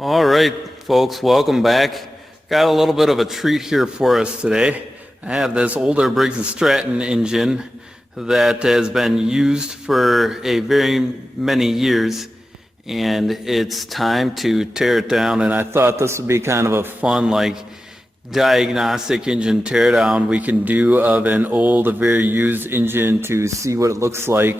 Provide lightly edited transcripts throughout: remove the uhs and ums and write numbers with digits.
All right, folks, welcome back. Got a little bit of a treat here for us today. I have this older Briggs & Stratton engine that has been used for a very many years, and it's time to tear it down. And I thought this would be kind of a fun, diagnostic engine teardown we can do of an old, very used engine to see what it looks like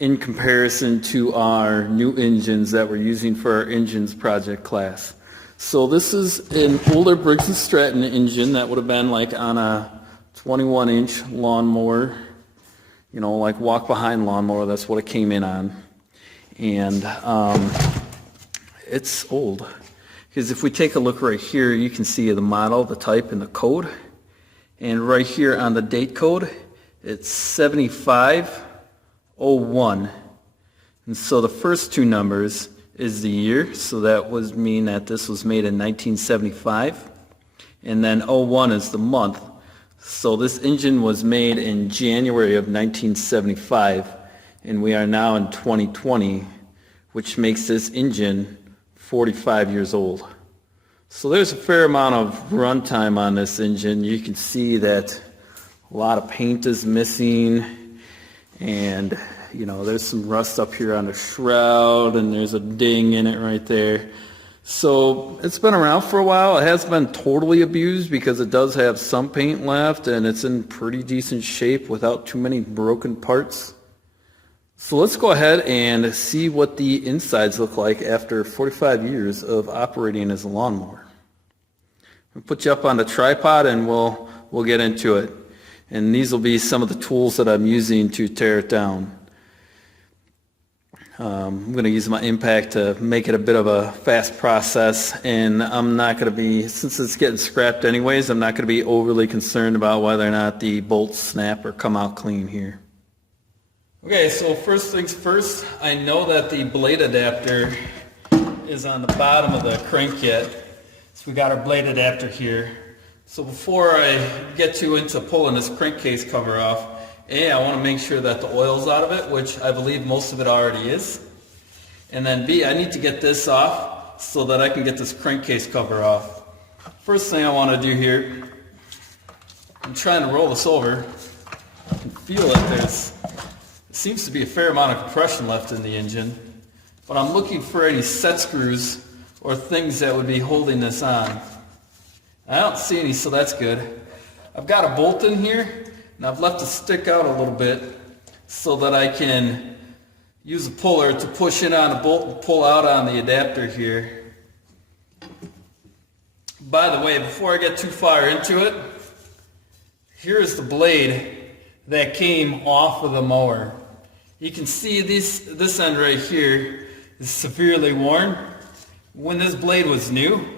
in comparison to our new engines that we're using for our engines project class. So this is an older Briggs & Stratton engine that would have been like on a 21-inch lawnmower, like walk-behind lawnmower. That's what it came in on. And it's old. Because if we take a look right here, you can see the model, the type, and the code. And right here on the date code, it's 7501. And so the first two numbers is the year, so that would mean that this was made in 1975. And then 01 is the month. So this engine was made in January of 1975, and we are now in 2020, which makes this engine 45 years old. So there's a fair amount of runtime on this engine. You can see that a lot of paint is missing, and there's some rust up here on the shroud, and there's a ding in it right there. So it's been around for a while. It hasn't been totally abused because it does have some paint left, and it's in pretty decent shape without too many broken parts. So let's go ahead and see what the insides look like after 45 years of operating as a lawnmower. I'll put you up on the tripod and we'll get into it. And these will be some of the tools that I'm using to tear it down. I'm going to use my impact to make it a bit of a fast process, and I'm not going to be, since it's getting scrapped anyways, I'm not going to be overly concerned about whether or not the bolts snap or come out clean here. Okay, so first things first, I know that the blade adapter is on the bottom of the crank-kit. So we got our blade adapter here. So before I get into pulling this crankcase cover off, A, I want to make sure that the oil's out of it, which I believe most of it already is. And then B, I need to get this off so that I can get this crankcase cover off. First thing I want to do here, I'm trying to roll this over. I can feel that there seems to be a fair amount of compression left in the engine, but I'm looking for any set screws or things that would be holding this on. I don't see any, so that's good. I've got a bolt in here, and I've left it stick out a little bit so that I can use a puller to push in on the bolt and pull out on the adapter here. By the way, before I get too far into it, here's the blade that came off of the mower. You can see this end right here is severely worn. When this blade was new,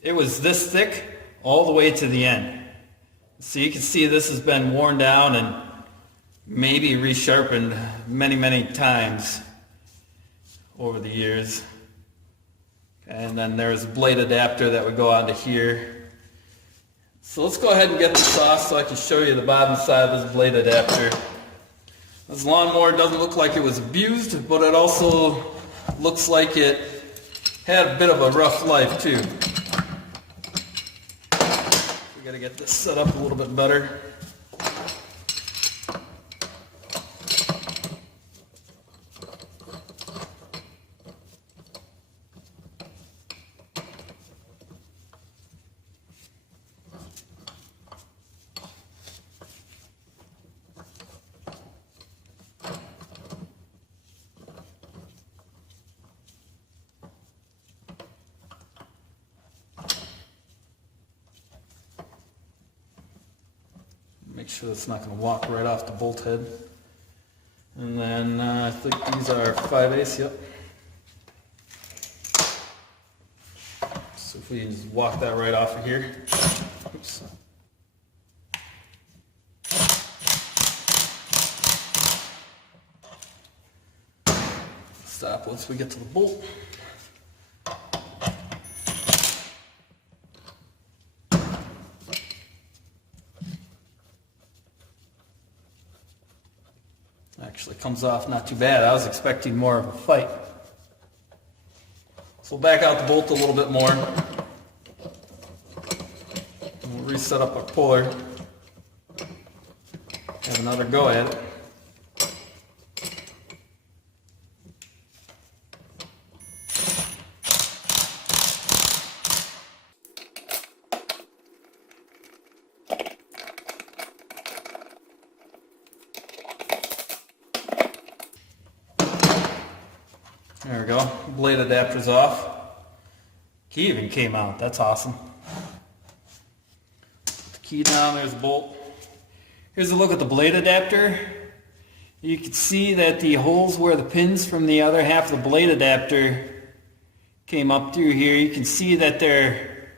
it was this thick all the way to the end. So you can see this has been worn down and maybe resharpened many, many times over the years. And then there's a blade adapter that would go onto here. So let's go ahead and get this off so I can show you the bottom side of this blade adapter. This lawnmower doesn't look like it was abused, but it also looks like it had a bit of a rough life too. We got to get this set up a little bit better. Make sure it's not going to walk right off the bolt head. And then I think these are 5/8, yep. So if we just walk that right off of here. Oops. Stop once we get to the bolt. Actually comes off not too bad. I was expecting more of a fight. So we'll back out the bolt a little bit more. We'll reset up our puller. Have another go at it. There we go. Blade adapter's off. Key even came out. That's awesome. Put the key down. There's the bolt. Here's a look at the blade adapter. You can see that the holes where the pins from the other half of the blade adapter came up through here. You can see that they're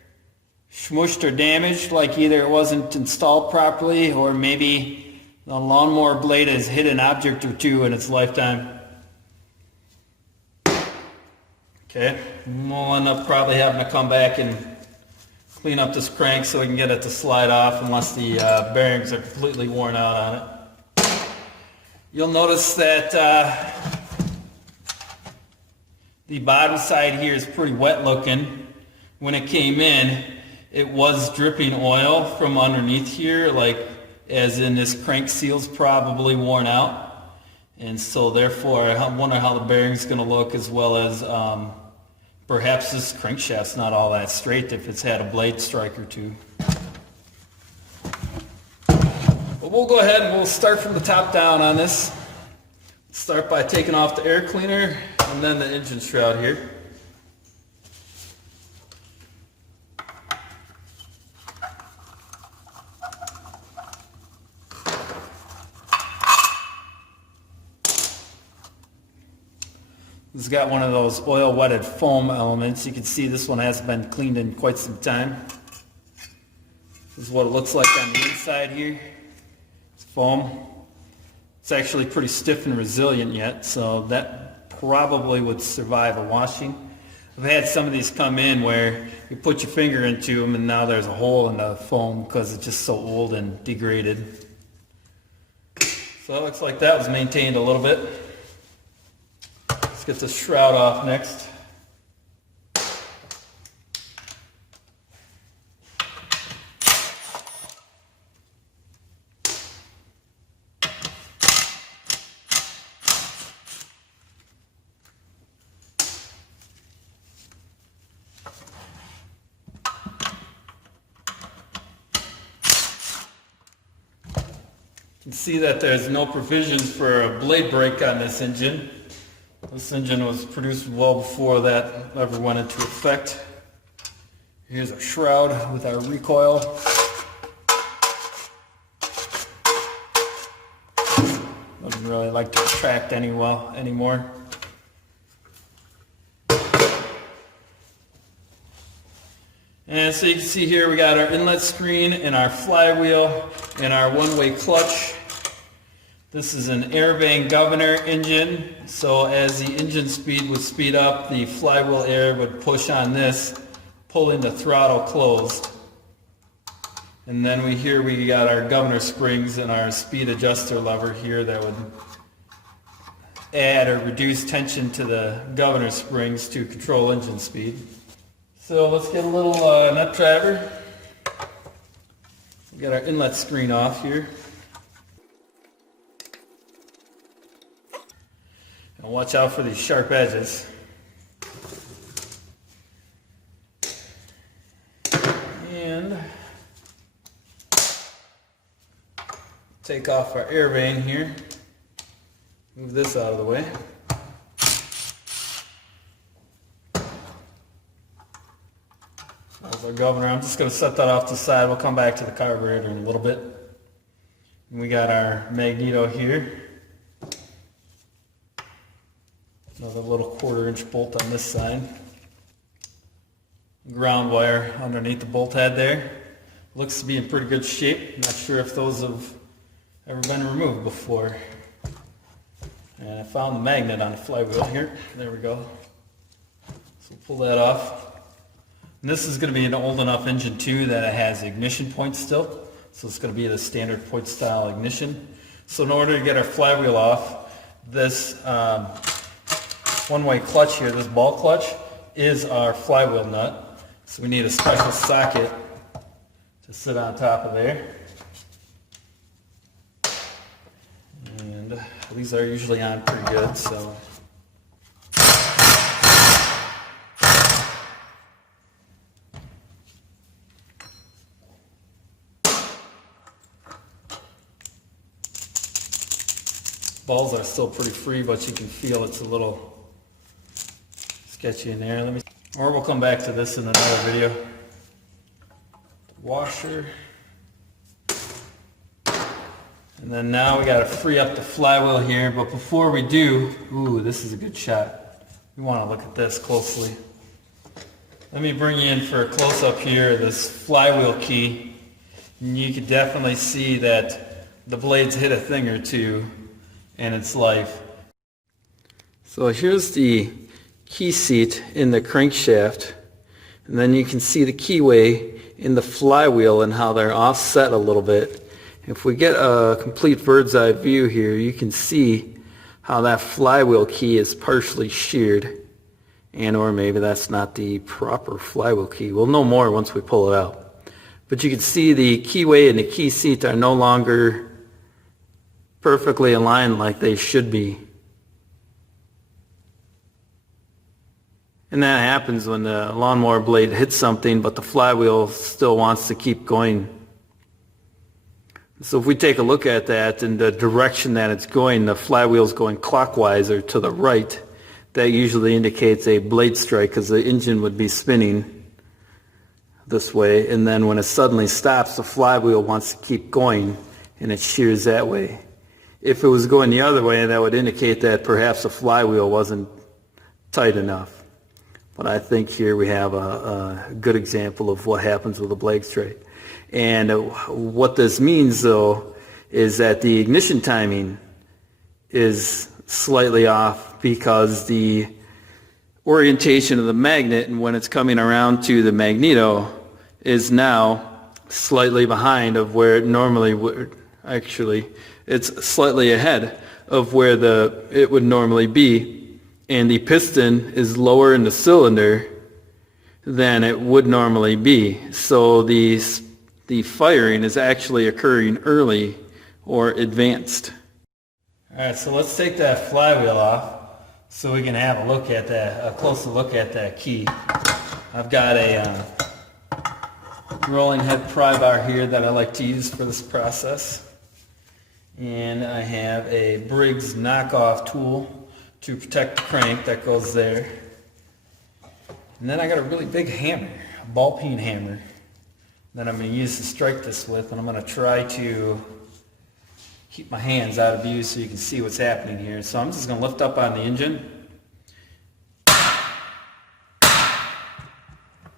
smushed or damaged, like either it wasn't installed properly or maybe the lawnmower blade has hit an object or two in its lifetime. Okay, we'll end up probably having to come back and clean up this crank so we can get it to slide off unless the bearings are completely worn out on it. You'll notice that the bottom side here is pretty wet looking. When it came in, it was dripping oil from underneath here, like as in this crank seal's probably worn out. And so therefore I wonder how the bearing's going to look, as well as perhaps this crankshaft's not all that straight if it's had a blade strike or two. But we'll go ahead and we'll start from the top down on this. Start by taking off the air cleaner and then the engine shroud here. It's got one of those oil wetted foam elements. You can see this one hasn't been cleaned in quite some time. This is what it looks like on the inside here. It's foam. It's actually pretty stiff and resilient yet, so that probably would survive a washing. I've had some of these come in where you put your finger into them and now there's a hole in the foam because it's just so old and degraded. So it looks like that was maintained a little bit. Let's get the shroud off next. You can see that there's no provisions for a blade brake on this engine. This engine was produced well before that ever went into effect. Here's our shroud with our recoil. Doesn't really like to retract anymore. And so you can see here we got our inlet screen and our flywheel and our one-way clutch. This is an air vane governor engine, so as the engine speed would speed up, the flywheel air would push on this, pulling the throttle closed. And then we got our governor springs and our speed adjuster lever here that would add or reduce tension to the governor springs to control engine speed. So let's get a little nut driver. We got our inlet screen off here. And watch out for these sharp edges. And take off our air vane here. Move this out of the way. That's our governor. I'm just going to set that off to the side. We'll come back to the carburetor in a little bit. And we got our magneto here. Another little 1/4 inch bolt on this side. Ground wire underneath the bolt head there. Looks to be in pretty good shape. Not sure if those have ever been removed before. And I found the magnet on the flywheel here. There we go. So pull that off. And this is going to be an old enough engine too that it has ignition points still. So it's going to be the standard point style ignition. So in order to get our flywheel off, this one-way clutch here, this ball clutch, is our flywheel nut. So we need a special socket to sit on top of there. And these are usually on pretty good, so. Balls are still pretty free, but you can feel it's a little sketchy in there. Or we'll come back to this in another video. The washer. And then now we got to free up the flywheel here, but before we do, ooh, this is a good shot. We want to look at this closely. Let me bring you in for a close-up here of this flywheel key. And you can definitely see that the blades hit a thing or two in its life. So here's the key seat in the crankshaft, and then you can see the keyway in the flywheel and how they're offset a little bit. If we get a complete bird's eye view here, you can see how that flywheel key is partially sheared, and or maybe that's not the proper flywheel key. We'll know more once we pull it out. But you can see the keyway and the key seat are no longer perfectly aligned like they should be. And that happens when the lawnmower blade hits something, but the flywheel still wants to keep going. So if we take a look at that in the direction that it's going, the flywheel's going clockwise or to the right, that usually indicates a blade strike because the engine would be spinning this way. And then when it suddenly stops, the flywheel wants to keep going and it shears that way. If it was going the other way, that would indicate that perhaps the flywheel wasn't tight enough. But I think here we have a good example of what happens with a blade strike. And what this means, though, is that the ignition timing is slightly off because the orientation of the magnet and when it's coming around to the magneto is now slightly behind of where it normally would. Actually, it's slightly ahead of where it would normally be, and the piston is lower in the cylinder than it would normally be. So the firing is actually occurring early or advanced. All right, so let's take that flywheel off so we can have a closer look at that key. I've got a rolling head pry bar here that I like to use for this process. And I have a Briggs knockoff tool to protect the crank that goes there. And then I got a really big hammer, a ball peen hammer, that I'm going to use to strike this with, and I'm going to try to keep my hands out of view so you can see what's happening here. So I'm just going to lift up on the engine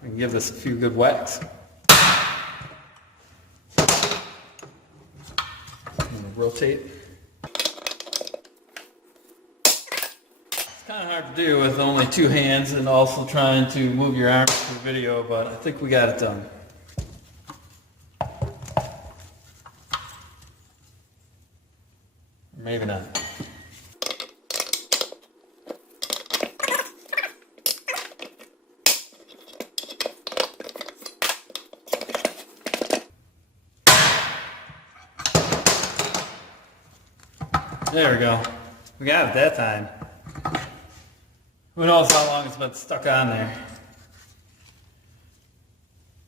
and give this a few good whacks. Rotate. It's kind of hard to do with only two hands and also trying to move your arms for video, but I think we got it done. Maybe not. There we go. We got it that time. Who knows how long it's been stuck on there.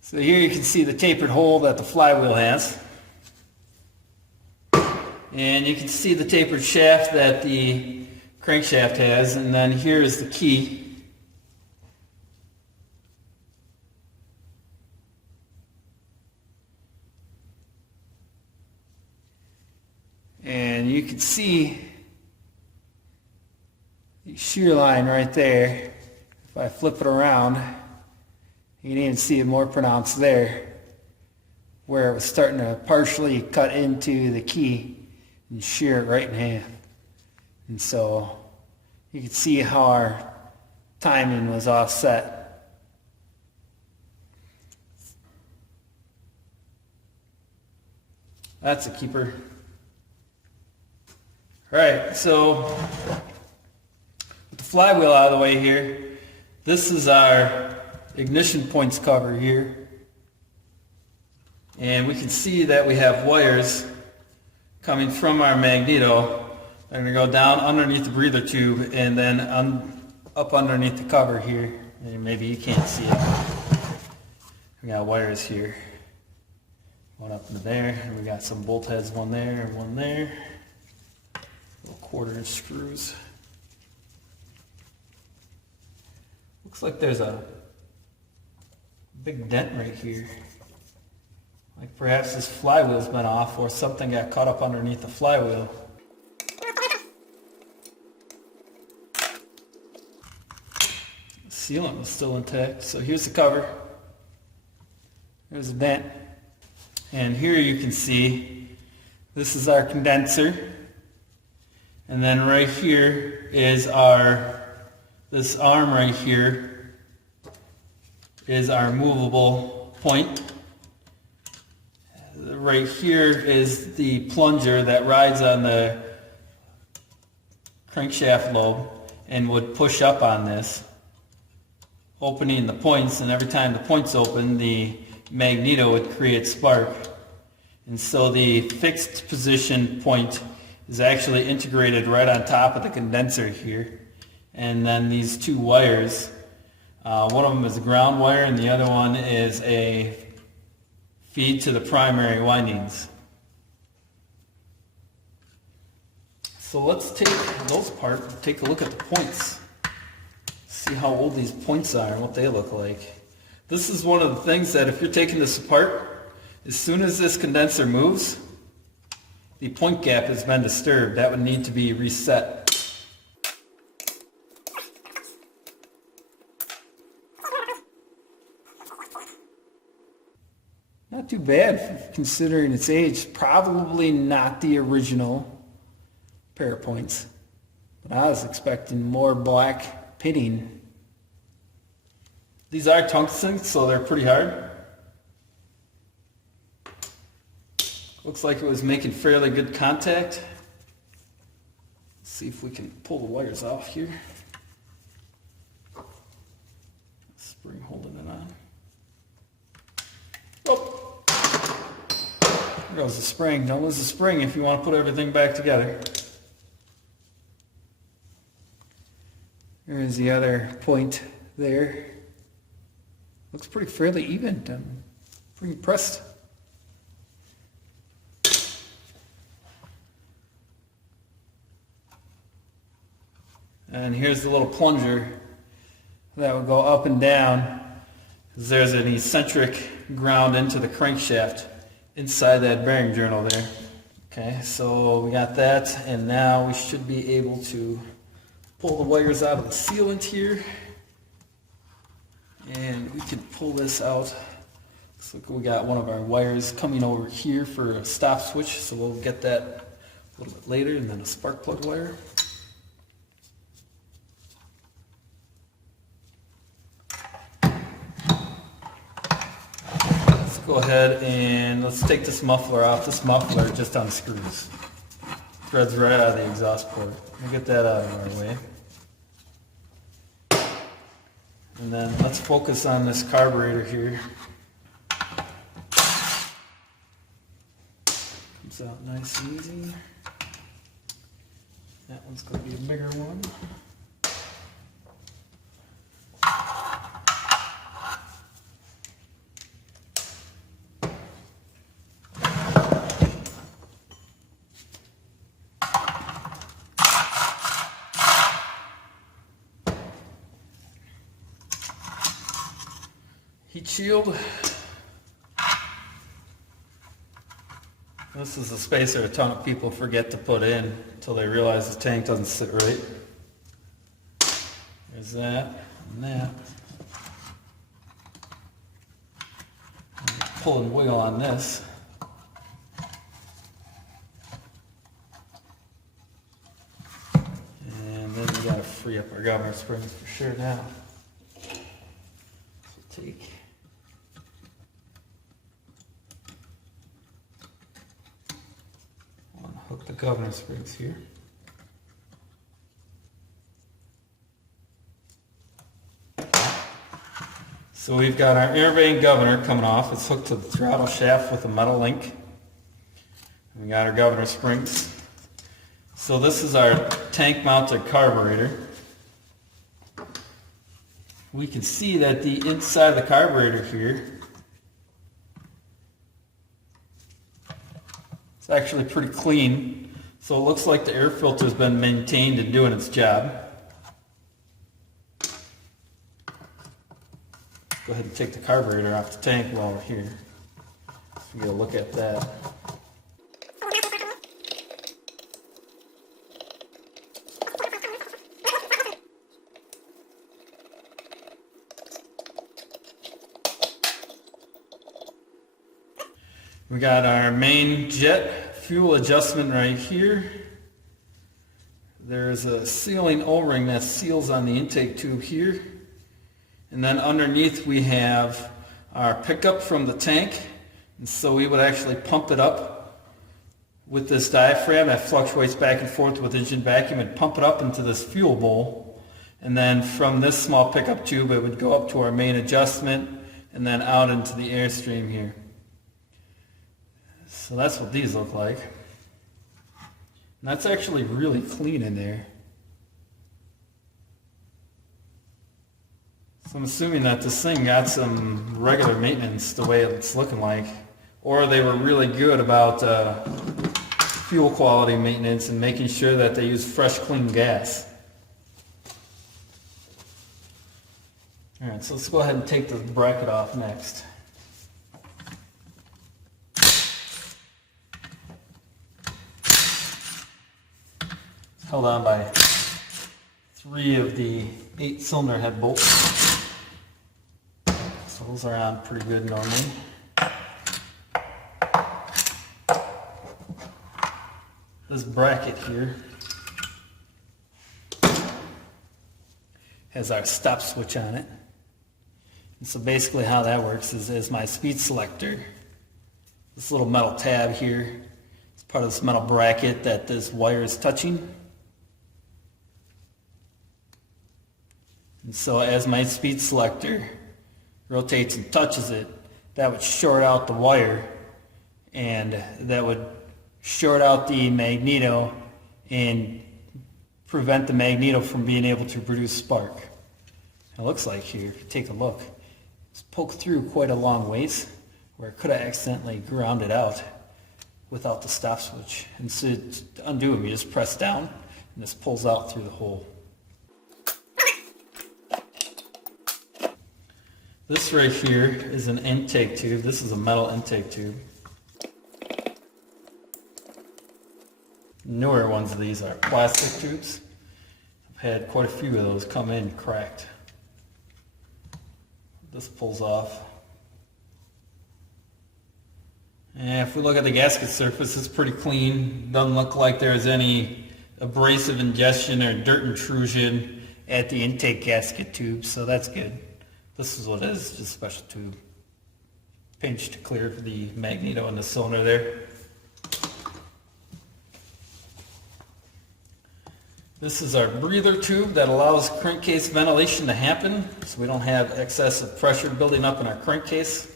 So here you can see the tapered hole that the flywheel has. And you can see the tapered shaft that the crankshaft has. And then here is the key. And you can see the shear line right there. If I flip it around, you can even see it more pronounced there, where it was starting to partially cut into the key and shear it right in half. And so you can see how our timing was offset. That's a keeper. Alright, so with the flywheel out of the way here, This is our ignition points cover here. And we can see that we have wires coming from our magneto. They're going to go down underneath the breather tube and then up underneath the cover here. And maybe you can't see it. We got wires here. One up into there, and we got some bolt heads, one there and one there. Little 1/4-inch screws. Looks like there's a big dent right here. Like perhaps this flywheel's been off or something got caught up underneath the flywheel. The sealant was still intact. So here's the cover. There's a dent. And here you can see this is our condenser. And then right here is this arm right here is our movable point. Right here is the plunger that rides on the crankshaft lobe and would push up on this, opening the points, and every time the points open, the magneto would create spark. And so the fixed position point is actually integrated right on top of the condenser here. And then these two wires, one of them is a ground wire and the other one is a feed to the primary windings. So let's take those apart, take a look at the points. See how old these points are and what they look like. This is one of the things that if you're taking this apart, as soon as this condenser moves, the point gap has been disturbed. That would need to be reset. Not too bad considering its age. Probably not the original pair of points, but I was expecting more black pitting. These are tungsten, so they're pretty hard. Looks like it was making fairly good contact. Let's see if we can pull the wires off here. Spring holding it on. Oh! There goes the spring. Don't lose the spring if you want to put everything back together. There's the other point there. Looks pretty fairly even. I'm pretty impressed. And here's the little plunger that would go up and down. There's an eccentric ground into the crankshaft inside that bearing journal there. Okay, so we got that, and now we should be able to pull the wires out of the sealant here. And we can pull this out. Looks like we got one of our wires coming over here for a stop switch, so we'll get that a little bit later, and then a spark plug wire. Go ahead and let's take this muffler off. This muffler just unscrews. Threads right out of the exhaust port. We'll get that out of our way. And then let's focus on this carburetor here. Comes out nice and easy. That one's going to be a bigger one. Heat shield. This is a spacer a ton of people forget to put in until they realize the tank doesn't sit right. There's that and that. Pull and wiggle on this. And then we got to free up our governor springs for sure now. So take hook the governor springs here. So we've got our air vane governor coming off. It's hooked to the throttle shaft with a metal link. We got our governor springs. So this is our tank mounted carburetor. We can see that the inside of the carburetor here is actually pretty clean. So it looks like the air filter has been maintained and doing its job. Go ahead and take the carburetor off the tank while we're here. So we get a look at that. We got our main jet fuel adjustment right here. There's a sealing O-ring that seals on the intake tube here. And then underneath we have our pickup from the tank. And so we would actually pump it up with this diaphragm that fluctuates back and forth with engine vacuum and pump it up into this fuel bowl. And then from this small pickup tube it would go up to our main adjustment and then out into the airstream here. So that's what these look like. And that's actually really clean in there. So I'm assuming that this thing got some regular maintenance the way it's looking like. Or they were really good about fuel quality maintenance and making sure that they use fresh, clean gas. Alright, so let's go ahead and take the bracket off next. Held on by 3 of the 8-cylinder head bolts. So those are on pretty good normally. This bracket here has our stop switch on it. And so basically how that works is my speed selector. This little metal tab here is part of this metal bracket that this wire is touching. And so as my speed selector rotates and touches it, that would short out the wire, and that would short out the magneto and prevent the magneto from being able to produce spark. It looks like here, if you take a look, it's poked through quite a long ways where it could have accidentally grounded out without the stop switch. And so to undo them, you just press down and this pulls out through the hole. This right here is an intake tube. This is a metal intake tube. Newer ones of these are plastic tubes. I've had quite a few of those come in cracked. This pulls off. And if we look at the gasket surface, it's pretty clean. Doesn't look like there's any abrasive ingestion or dirt intrusion at the intake gasket tube, so that's good. This is what it is, just a special tube. Pinch to clear the magneto in the cylinder there. This is our breather tube that allows crankcase ventilation to happen, so we don't have excessive pressure building up in our crankcase.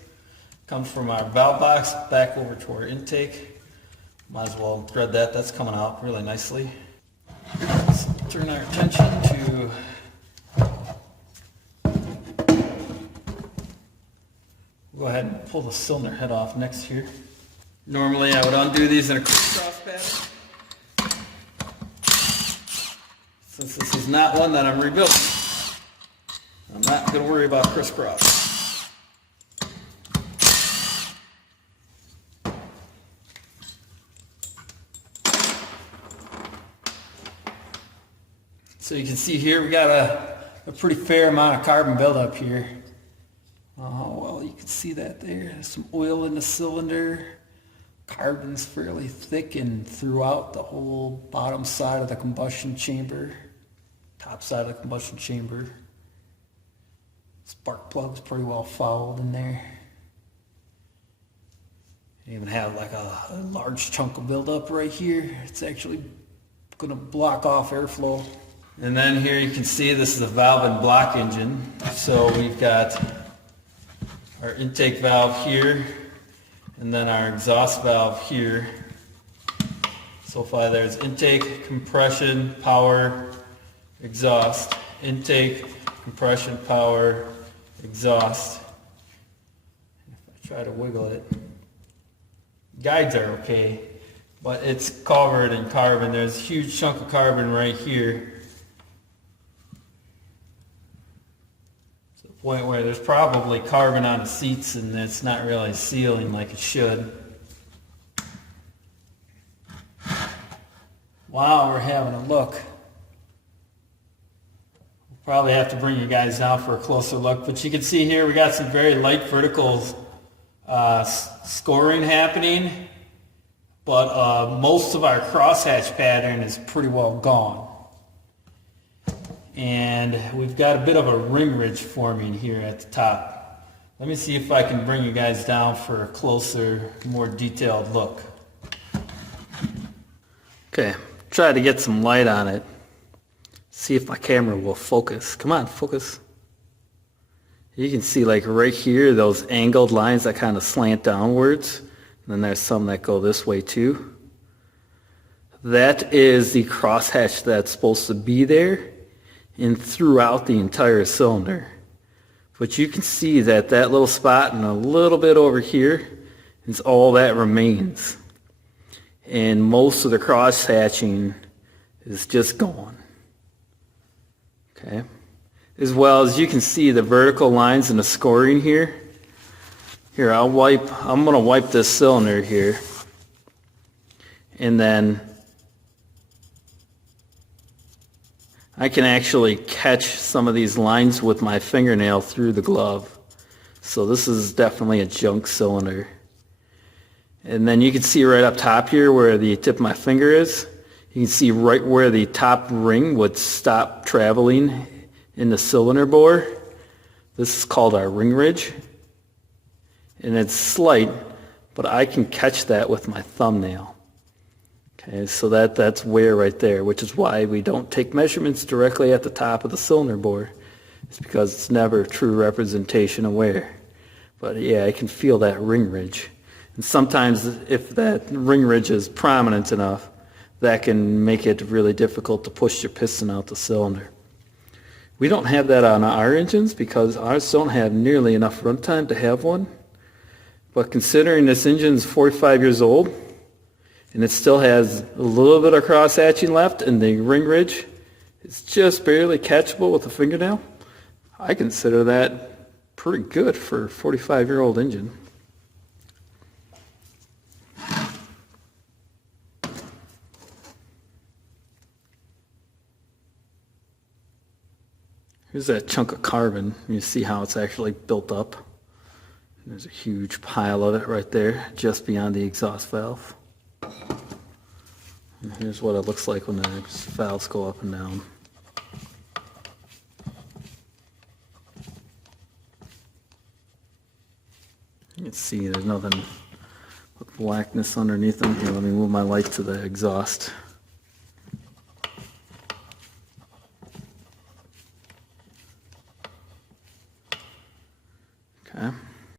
Comes from our valve box back over to our intake. Might as well thread that, that's coming out really nicely. Let's turn our attention to go ahead and pull the cylinder head off next here. Normally I would undo these in a crisscross pattern. Since this is not one that I'm rebuilding, I'm not going to worry about crisscross. So you can see here we got a pretty fair amount of carbon buildup here. Oh, well, you can see that there. There's some oil in the cylinder. Carbon's fairly thick and throughout the whole bottom side of the combustion chamber, top side of the combustion chamber. Spark plug's pretty well fouled in there. You even have like a large chunk of buildup right here. It's actually going to block off airflow. And then here you can see this is a valve and block engine. So we've got our intake valve here, and then our exhaust valve here. So far there's intake, compression, power, exhaust. Intake, compression, power, exhaust. If I try to wiggle it, guides are okay, but it's covered in carbon. There's a huge chunk of carbon right here. To the point where there's probably carbon on the seats and it's not really sealing like it should. Wow, we're having a look. We'll probably have to bring you guys down for a closer look, but you can see here we got some very light vertical scoring happening, but most of our crosshatch pattern is pretty well gone. And we've got a bit of a ring ridge forming here at the top. Let me see if I can bring you guys down for a closer, more detailed look. Okay, try to get some light on it. See if my camera will focus. Come on, focus. You can see like right here, those angled lines that kind of slant downwards. And then there's some that go this way too. That is the crosshatch that's supposed to be there and throughout the entire cylinder. But you can see that that little spot and a little bit over here is all that remains. And most of the cross hatching is just gone. Okay. As well as you can see the vertical lines in the scoring here. Here, I'm going to wipe this cylinder here. And then I can actually catch some of these lines with my fingernail through the glove. So this is definitely a junk cylinder. And then you can see right up top here where the tip of my finger is, you can see right where the top ring would stop traveling in the cylinder bore. This is called our ring ridge. And it's slight, but I can catch that with my thumbnail. Okay, so that's wear right there, which is why we don't take measurements directly at the top of the cylinder bore. It's because it's never a true representation of wear. But yeah, I can feel that ring ridge. And sometimes if that ring ridge is prominent enough, that can make it really difficult to push your piston out the cylinder. We don't have that on our engines because ours don't have nearly enough runtime to have one. But considering this engine is 45 years old, and it still has a little bit of cross hatching left, and the ring ridge is just barely catchable with a fingernail, I consider that pretty good for a 45-year-old engine. Here's that chunk of carbon. You see how it's actually built up. There's a huge pile of it right there, just beyond the exhaust valve. And here's what it looks like when the valves go up and down. You can see there's nothing but blackness underneath them. Here, let me move my light to the exhaust.